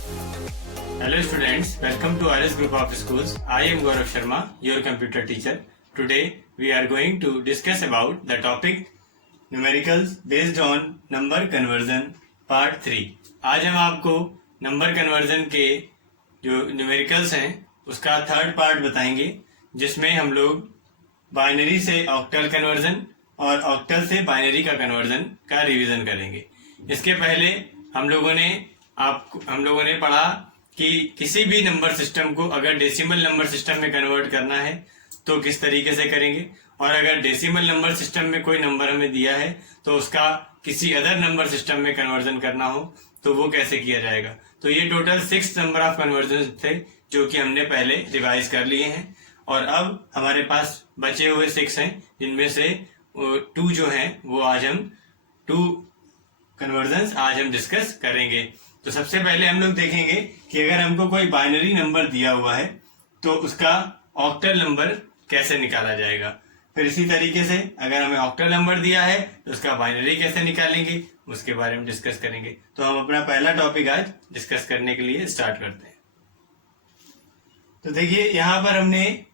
Hello students, welcome to RS Group of Schools. I am Gaurav Sharma, your computer teacher. Today we are going to discuss about the topic numericals based on number conversion part 3. आज हम आपको number conversion के जो numericals हैं उसका third part बताएंगे, जिसमें हम लोग बाइनरी से ऑक्टल कन्वर्जन और ऑक्टल से बाइनरी का कन्वर्जन का रिवीजन करेंगे। इसके पहले हम लोगों ने पढ़ा कि किसी भी नंबर सिस्टम को अगर डेसिमल नंबर सिस्टम में कन्वर्ट करना है तो किस तरीके से करेंगे, और अगर डेसिमल नंबर सिस्टम में कोई नंबर हमें दिया है तो उसका किसी अदर नंबर सिस्टम में कन्वर्जन करना हो तो वो कैसे किया जाएगा। तो ये टोटल 6 नंबर ऑफ कन्वर्जन थे जो कि हमने पहले रिवाइज कर लिए हैं, और अब हमारे पास बचे हुए 6 हैं, जिनमें से 2 जो हैं वो आज हम 2 कन्वर्जन्स आज हम डिस्कस करेंगे। तो सबसे पहले हम लोग देखेंगे कि अगर हमको कोई बाइनरी नंबर दिया हुआ है तो उसका ऑक्टल नंबर कैसे निकाला जाएगा। फिर इसी तरीके से अगर हमें ऑक्टल नंबर दिया है तो उसका बाइनरी कैसे निकालेंगे, उसके बारे में डिस्कस करेंगे। तो हम अपना पहला टॉपिक आज डिस्कस करने के लिए स्टार्ट करते हैं। तो देखिए, यहाँ पर हमने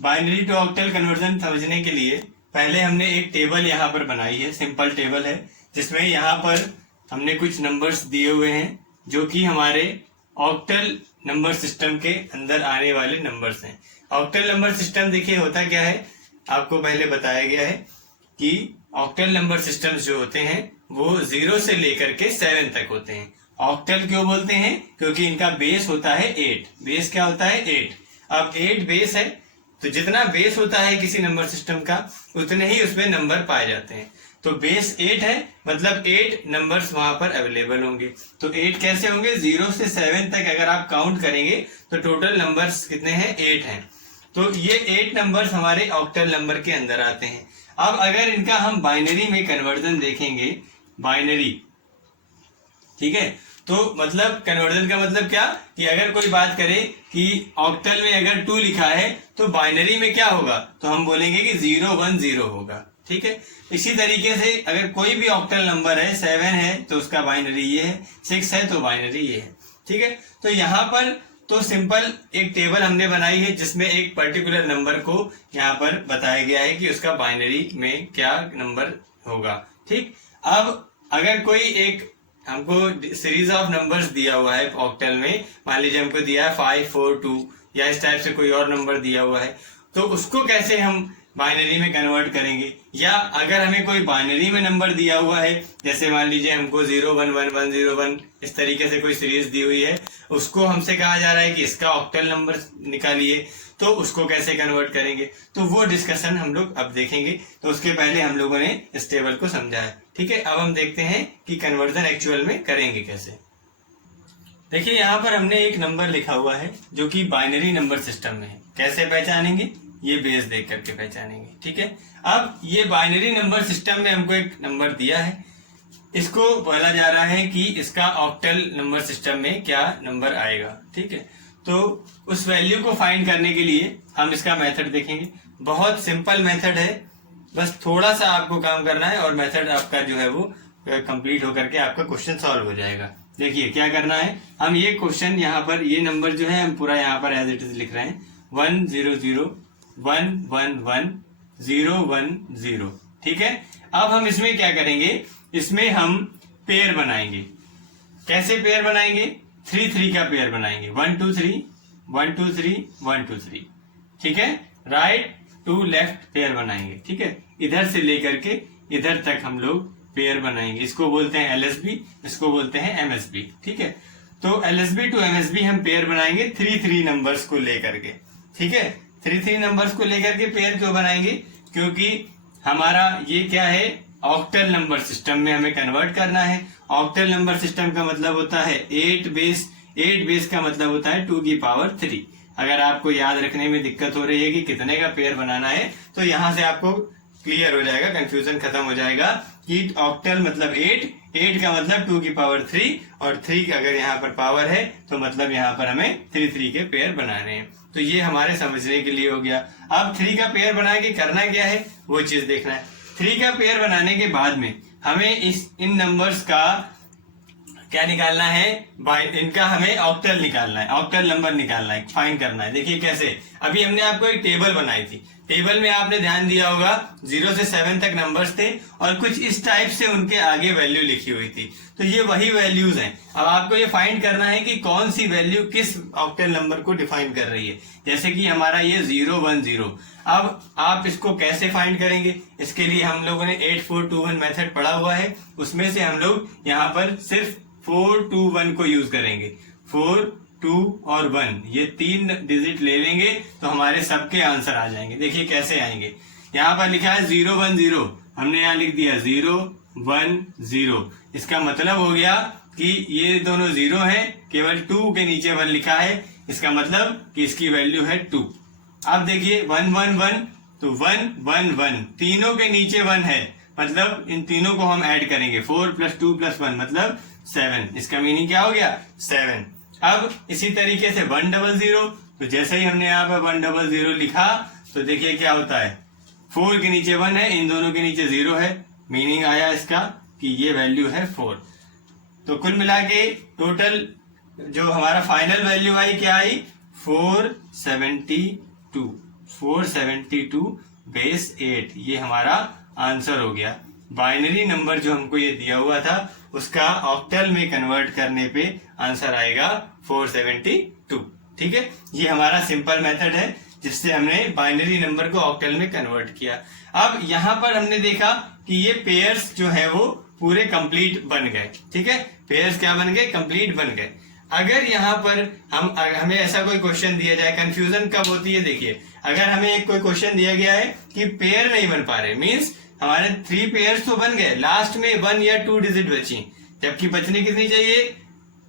बाइनरी टू ऑक्टल कन्वर्जन समझने के लिए पहले हमने एक टेबल यहाँ पर बनाई है, सिंपल टेबल है, जिसमें यहाँ पर हमने कुछ नंबर्स दिए हुए हैं जो कि हमारे ऑक्टल नंबर सिस्टम के अंदर आने वाले नंबर्स हैं। ऑक्टल नंबर सिस्टम देखिए होता क्या है, आपको पहले बताया गया है कि ऑक्टल नंबर सिस्टम्स जो होते हैं वो 0 से लेकर के 7 तक होते हैं। ऑक्टल क्यों बोलते हैं? क्योंकि इनका बेस होता है 8। बेस क्या होता है? 8। अब 8 बेस है, तो जितना बेस होता है किसी नंबर सिस्टम का उतने ही उसमें नंबर पाए जाते हैं। तो बेस 8 है, मतलब 8 नंबर्स वहां पर अवेलेबल होंगे। तो 8 कैसे होंगे? 0 से 7 तक अगर आप काउंट करेंगे तो टोटल नंबर्स कितने हैं? 8 हैं। तो ये 8 नंबर्स हमारे ऑक्टल नंबर के अंदर आते हैं। अब अगर इनका हम बाइनरी में कन्वर्जन देखेंगे, बाइनरी, ठीक है, तो मतलब कन्वर्जन का मतलब क्या कि अगर कोई बात करे कि ऑक्टल में अगर 2 लिखा है तो बाइनरी में क्या होगा, तो हम बोलेंगे कि 010 होगा। ठीक है, इसी तरीके से अगर कोई भी ऑक्टल नंबर है, 7 है तो उसका बाइनरी ये है, 6 है तो बाइनरी ये है। ठीक है, तो यहाँ पर तो सिंपल एक टेबल हमने बनाई है जिसमें एक पर्टिकुलर नंबर को यहाँ पर बताया गया है कि उसका बाइनरी में क्या नंबर होगा। ठीक, अब अगर कोई एक हमको सीरीज ऑफ नंबर्स दिया हुआ है ऑक्टल में, मान लीजिए हमको दिया है 5 4 2 या इस टाइप से कोई और नंबर दिया हुआ है, तो उसको कैसे हम बाइनरी में कन्वर्ट करेंगे। या अगर हमें कोई बाइनरी में नंबर दिया हुआ है, जैसे मान लीजिए हमको 011101 इस तरीके से कोई सीरीज दी हुई है, उसको हमसे कहा जा रहा है कि इसका ऑक्टल नंबर निकालिए, तो उसको कैसे कन्वर्ट करेंगे, तो वो डिस्कशन हम लोग अब देखेंगे। तो उसके पहले हम लोगों ने इस टेबल को समझा है। ठीक है, अब हम देखते हैं कि कन्वर्जन एक्चुअल में करेंगे कैसे। देखिए, यहाँ पर हमने एक नंबर लिखा हुआ है जो कि बाइनरी नंबर सिस्टम में है। कैसे पहचानेंगे? ये बेस देख करके पहचानेंगे। ठीक है, अब ये बाइनरी नंबर सिस्टम में हमको एक नंबर दिया है, इसको बोला जा रहा है कि इसका ऑक्टल नंबर सिस्टम में क्या नंबर आएगा। ठीक है, तो उस वैल्यू को फाइंड करने के लिए हम इसका मेथड देखेंगे। बहुत सिंपल मेथड है, बस थोड़ा सा आपको काम करना है और मेथड आपका जो है वो कंप्लीट होकर के आपका क्वेश्चन सॉल्व हो जाएगा। देखिए क्या करना है, हम ये क्वेश्चन यहाँ पर ये नंबर जो है हम पूरा यहाँ पर एज इट इज लिख रहे हैं 100111010। ठीक है, अब हम इसमें क्या करेंगे, इसमें हम पेयर बनाएंगे। कैसे पेयर बनाएंगे? 3 3 का पेयर बनाएंगे, 1 2 3 1 2 3 1 2 3। ठीक है, राइट टू लेफ्ट पेयर बनाएंगे। ठीक है, इधर से लेकर के इधर तक हम लोग पेयर बनाएंगे। इसको बोलते हैं एलएसबी, इसको बोलते हैं एमएसबी। ठीक है, तो एलएसबी टू एमएसबी हम पेयर बनाएंगे 3 3 नंबर्स को लेकर के। ठीक है, 3 3 नंबर्स को लेकर के पेयर क्यों बनाएंगे? क्योंकि हमारा ये क्या है, ऑक्टल नंबर सिस्टम में हमें कन्वर्ट करना है। ऑक्टल नंबर सिस्टम का मतलब होता है 8 बेस। 8 बेस का मतलब होता है 2 की पावर 3। अगर आपको याद रखने में दिक्कत हो रही है कि कितने का पेयर बनाना है, तो यहां से आपको क्लियर हो जाएगा, कंफ्यूजन खत्म हो जाएगा कि ऑक्टल मतलब 8 का मतलब 2 की पावर 3, और 3 अगर यहाँ पर पावर है तो मतलब यहाँ पर हमें 3 3 के पेयर बनाने हैं। तो ये हमारे समझने के लिए हो गया। अब 3 का पेयर बना के करना क्या है वो चीज देखना है। 3 का पेयर बनाने के बाद में हमें इन नंबर्स का क्या निकालना है, इनका हमें ऑक्टल निकालना है, ऑक्टल नंबर निकालना है, फाइंड करना है। देखिए कैसे, अभी हमने आपको एक टेबल बनाई थी, टेबल में आपने ध्यान दिया होगा 0 से 7 तक नंबर्स थे और कुछ इस टाइप से उनके आगे वैल्यू लिखी हुई थी। तो ये वही वैल्यूज हैं। अब आपको ये फाइंड करना है कि कौन सी वैल्यू किस ऑक्टल नंबर को डिफाइन कर रही है। जैसे कि हमारा ये 010। अब आप इसको कैसे फाइंड करेंगे, इसके लिए हम लोगों ने 8421 मेथड पढ़ा हुआ है, उसमें से हम लोग यहाँ पर सिर्फ 421 को यूज करेंगे। 4, 2 और 1 ये 3 डिजिट ले लेंगे तो हमारे सबके आंसर आ जाएंगे। देखिए कैसे आएंगे, यहाँ पर लिखा है 010, हमने यहाँ लिख दिया 010। इसका मतलब हो गया कि ये दोनों 0 हैं, केवल 2 के नीचे 1 लिखा है, इसका मतलब कि इसकी वैल्यू है 2। अब देखिए 111, तो 111 तीनों के नीचे 1 है, मतलब इन तीनों को हम ऐड करेंगे, 4 + 2 + 1 मतलब 7। इसका मीनिंग क्या हो गया, 7। अब इसी तरीके से 100, तो जैसे ही हमने यहाँ पर 100 लिखा तो देखिए क्या होता है, 4 के नीचे 1 है, इन दोनों के नीचे 0 है, मीनिंग आया इसका कि ये वैल्यू है 4। तो कुल मिला के टोटल जो हमारा फाइनल वैल्यू आई क्या आई, 472 बेस 8, ये हमारा आंसर हो गया। बाइनरी नंबर जो हमको ये दिया हुआ था उसका ऑक्टल में कन्वर्ट करने पे आंसर आएगा 472। ठीक है, ये हमारा सिंपल मेथड है जिससे हमने बाइनरी नंबर को ऑक्टल में कन्वर्ट किया। अब यहाँ पर हमने देखा कि ये पेयर्स जो है वो पूरे कंप्लीट बन गए। ठीक है, पेयर्स क्या बन गए, कंप्लीट बन गए। अगर यहाँ पर हमें ऐसा कोई क्वेश्चन दिया जाए, कंफ्यूजन कब होती है, देखिए अगर हमें एक कोई क्वेश्चन दिया गया है कि पेयर नहीं बन पा रहे, मीन्स हमारे 3 पेयर्स तो बन गए, लास्ट में 1 या 2 डिजिट बची, जबकि बचनी कितनी चाहिए,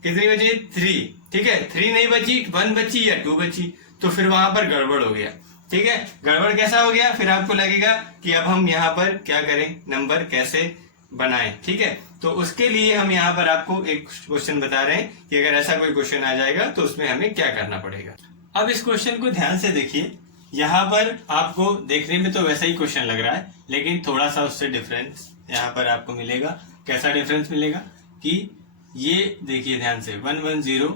कितनी बची, 3। ठीक है, 3 नहीं बची, 1 बची या 2 बची, तो फिर वहां पर गड़बड़ हो गया। ठीक है, गड़बड़ कैसा हो गया, फिर आपको लगेगा कि अब हम यहाँ पर क्या करें, नंबर कैसे बनाएं। ठीक है, तो उसके लिए हम यहाँ पर आपको एक क्वेश्चन बता रहे हैं कि अगर ऐसा कोई क्वेश्चन आ जाएगा तो उसमें हमें क्या करना पड़ेगा। अब इस क्वेश्चन को ध्यान से देखिए, यहाँ पर आपको देखने में तो वैसा ही क्वेश्चन लग रहा है, लेकिन थोड़ा सा उससे डिफरेंस यहाँ पर आपको मिलेगा। कैसा डिफरेंस मिलेगा कि ये देखिए ध्यान से 110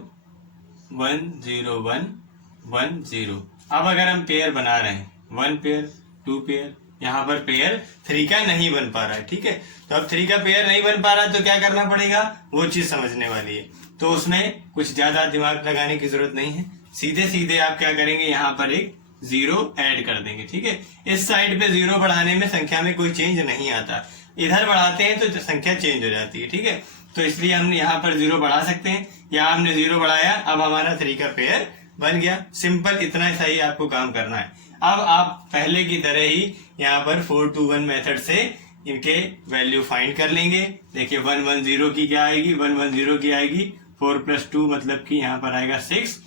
101 10। अब अगर हम पेयर बना रहे हैं, 1 पेयर 2 पेयर, यहाँ पर पेयर 3 का नहीं बन पा रहा है। ठीक है, तो अब 3 का पेयर नहीं बन पा रहा है तो क्या करना पड़ेगा, वो चीज समझने वाली है। तो उसमें कुछ ज्यादा दिमाग लगाने की जरूरत नहीं है, सीधे सीधे आप क्या करेंगे, यहाँ पर एक 0 ऐड कर देंगे। ठीक है, इस साइड पे 0 बढ़ाने में संख्या में कोई चेंज नहीं आता, इधर बढ़ाते हैं तो संख्या चेंज हो जाती है। ठीक है, तो इसलिए हम यहाँ पर 0 बढ़ा सकते हैं, यहाँ हमने 0 बढ़ाया, अब हमारा 3 का पेयर बन गया। सिंपल, इतना सही आपको काम करना है। अब आप पहले की तरह ही यहाँ पर 421 मेथड से इनके वैल्यू फाइंड कर लेंगे। देखिए 110 की क्या आएगी, 110 की आएगी 4 + 2 मतलब कि यहाँ पर आएगा 6।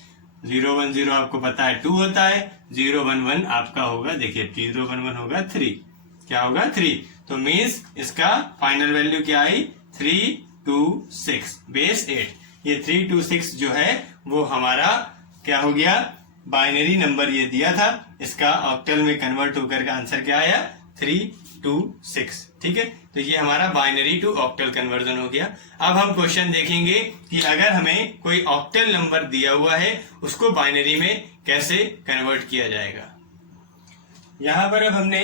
010 आपको पता है 2 होता है, 011 आपका होगा, देखिए 011 होगा 3, क्या होगा 3। तो मीन्स इसका फाइनल वैल्यू क्या आई, 326 बेस 8। ये 326 जो है वो हमारा क्या हो गया, बाइनरी नंबर ये दिया था, इसका ऑक्टल में कन्वर्ट होकर का आंसर क्या आया, 326। ठीक है, तो ये हमारा बाइनरी टू ऑक्टल कन्वर्जन हो गया। अब हम क्वेश्चन देखेंगे कि अगर हमें कोई ऑक्टल नंबर दिया हुआ है उसको बाइनरी में कैसे कन्वर्ट किया जाएगा। यहाँ पर अब हमने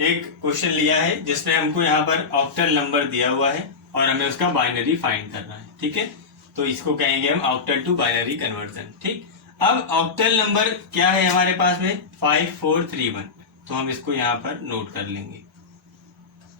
एक क्वेश्चन लिया है जिसमें हमको यहाँ पर ऑक्टल नंबर दिया हुआ है और हमें उसका बाइनरी फाइंड करना है। ठीक है, तो इसको कहेंगे हम ऑक्टल टू बाइनरी कन्वर्जन। ठीक, अब ऑक्टल नंबर क्या है हमारे पास में, 5431, तो हम इसको यहाँ पर नोट कर लेंगे।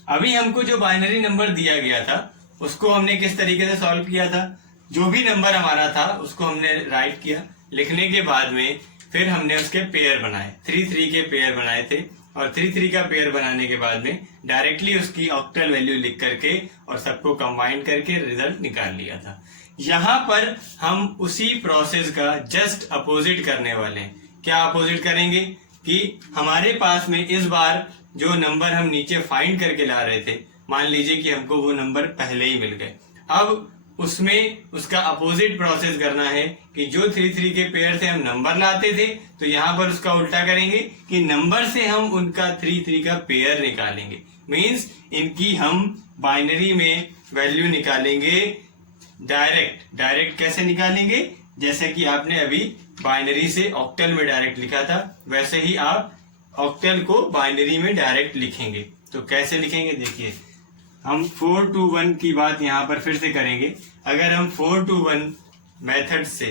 अभी हमको जो बाइनरी नंबर दिया गया था उसको हमने किस तरीके से सॉल्व किया था, जो भी नंबर हमारा था उसको हमने राइट किया, लिखने के बाद में फिर हमने उसके पेयर बनाए, 3 के पेयर बनाए थे, और 3 का पेयर बनाने के बाद में डायरेक्टली उसकी ऑक्टल वैल्यू लिख करके और सबको कंबाइन करके रिजल्ट निकाल लिया था। यहाँ पर हम उसी प्रोसेस का जस्ट अपोजिट करने वाले हैं। क्या अपोजिट करेंगे कि हमारे पास में इस बार जो नंबर हम नीचे फाइंड करके ला रहे थे, मान लीजिए कि हमको वो नंबर पहले ही मिल गए, अब उसमें उसका अपोजिट प्रोसेस करना है कि जो 3 के पेयर से हम नंबर लाते थे तो यहाँ पर उसका उल्टा करेंगे कि नंबर से हम उनका 3 का पेयर निकालेंगे। मींस इनकी हम बाइनरी में वैल्यू निकालेंगे डायरेक्ट कैसे निकालेंगे? जैसे कि आपने अभी बाइनरी से ऑक्टल में डायरेक्ट लिखा था, वैसे ही आप ऑक्टल को बाइनरी में डायरेक्ट लिखेंगे। तो कैसे लिखेंगे देखिए, हम 4 to 1 की बात यहाँ पर फिर से करेंगे। अगर हम 4 to 1 मेथड से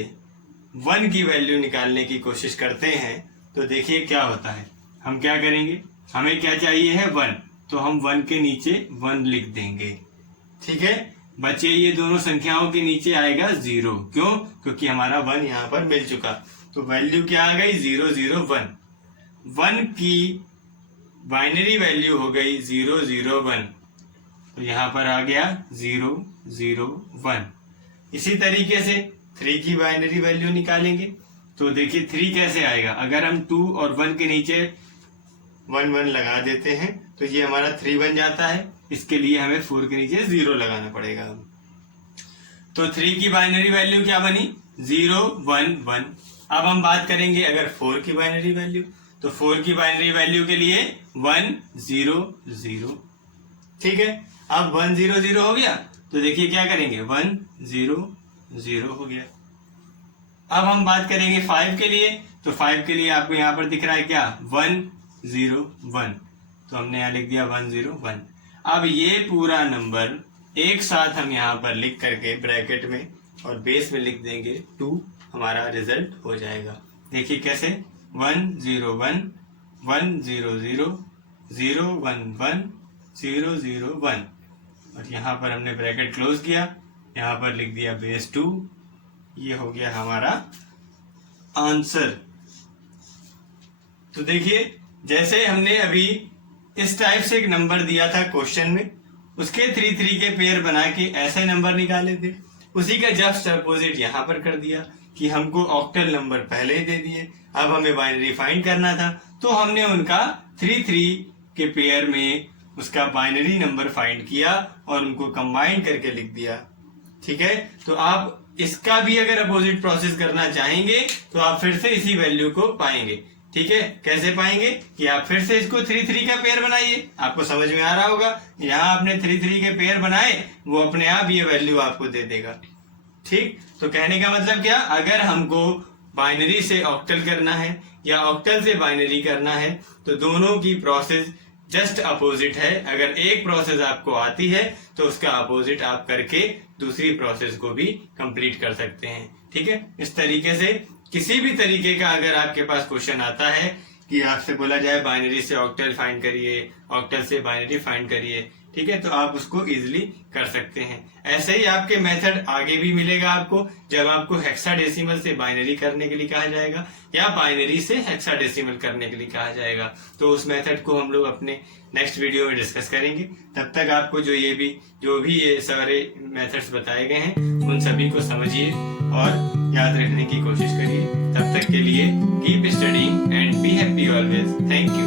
1 की वैल्यू निकालने की कोशिश करते हैं तो देखिए क्या होता है। हम क्या करेंगे, हमें क्या चाहिए है 1, तो हम 1 के नीचे 1 लिख देंगे। ठीक है बच्चे, ये दोनों संख्याओं के नीचे आएगा 0। क्यों? क्योंकि हमारा 1 यहाँ पर मिल चुका। तो वैल्यू क्या आ गई? 0 0 1। 1 की बाइनरी वैल्यू हो गई 0 0 1, तो यहाँ पर आ गया 0 0 1। इसी तरीके से 3 की बाइनरी वैल्यू निकालेंगे तो देखिए 3 कैसे आएगा। अगर हम 2 और 1 के नीचे 1 1 लगा देते हैं तो ये हमारा 3 बन जाता है। इसके लिए हमें 4 के नीचे 0 लगाना पड़ेगा। तो 3 की बाइनरी वैल्यू क्या बनी? 0 1 1। अब हम बात करेंगे अगर 4 की बाइनरी वैल्यू, तो 4 की बाइनरी वैल्यू के लिए 1 0 0। ठीक है, अब 1 0 0 हो गया तो देखिए क्या करेंगे, 1 0 0 हो गया। अब हम बात करेंगे 5 के लिए, तो 5 के लिए आपको यहाँ पर दिख रहा है क्या, 1 0 1, तो हमने यहाँ लिख दिया 1 0 1। अब ये पूरा नंबर एक साथ हम यहाँ पर लिख करके ब्रैकेट में और बेस में लिख देंगे 2, हमारा रिजल्ट हो जाएगा। देखिए कैसे, 1 0 1 1 0 0 0 1 1 0 0 1, और यहाँ पर हमने ब्रैकेट क्लोज किया, यहाँ पर लिख दिया बेस 2। ये हो गया हमारा आंसर। तो देखिए जैसे हमने अभी इस टाइप से एक नंबर दिया था क्वेश्चन में, उसके 3 3 के पेयर बना के ऐसे नंबर निकाले थे, उसी का जस्ट अपोजिट यहाँ पर कर दिया कि हमको ऑक्टल नंबर पहले ही दे दिए। अब हमें बाइनरी फाइंड करना था तो हमने उनका 3 3 के पेयर में उसका बाइनरी नंबर फाइंड किया और उनको कंबाइन करके लिख दिया। ठीक है, तो आप इसका भी अगर अपोजिट प्रोसेस करना चाहेंगे तो आप फिर से इसी वैल्यू को पाएंगे। ठीक है, कैसे पाएंगे कि आप फिर से इसको 3 3 का पेयर बनाइए, आपको समझ में आ रहा होगा। यहाँ आपने 3 3 के पेयर बनाए, वो अपने आप ये वैल्यू आपको दे देगा। ठीक, तो कहने का मतलब क्या, अगर हमको बाइनरी से ऑक्टल करना है या ऑक्टल से बाइनरी करना है तो दोनों की प्रोसेस जस्ट अपोजिट है। अगर एक प्रोसेस आपको आती है तो उसका अपोजिट आप करके दूसरी प्रोसेस को भी कंप्लीट कर सकते हैं। ठीक है, इस तरीके से किसी भी तरीके का अगर आपके पास क्वेश्चन आता है कि आपसे बोला जाए बाइनरी से ऑक्टल फाइंड करिए, ऑक्टल से बाइनरी फाइंड करिए, ठीक है, तो आप उसको इजीली कर सकते हैं। ऐसे ही आपके मेथड आगे भी मिलेगा आपको, जब आपको हेक्साडेसिमल से बाइनरी करने के लिए कहा जाएगा या बाइनरी से हेक्साडेसिमल करने के लिए कहा जाएगा, तो उस मेथड को हम लोग अपने नेक्स्ट वीडियो में डिस्कस करेंगे। तब तक आपको जो भी ये सारे मेथड्स बताए गए हैं उन सभी को समझिए और याद रखने की कोशिश करिए। तब तक के लिए keep studying and be happy always. Thank you.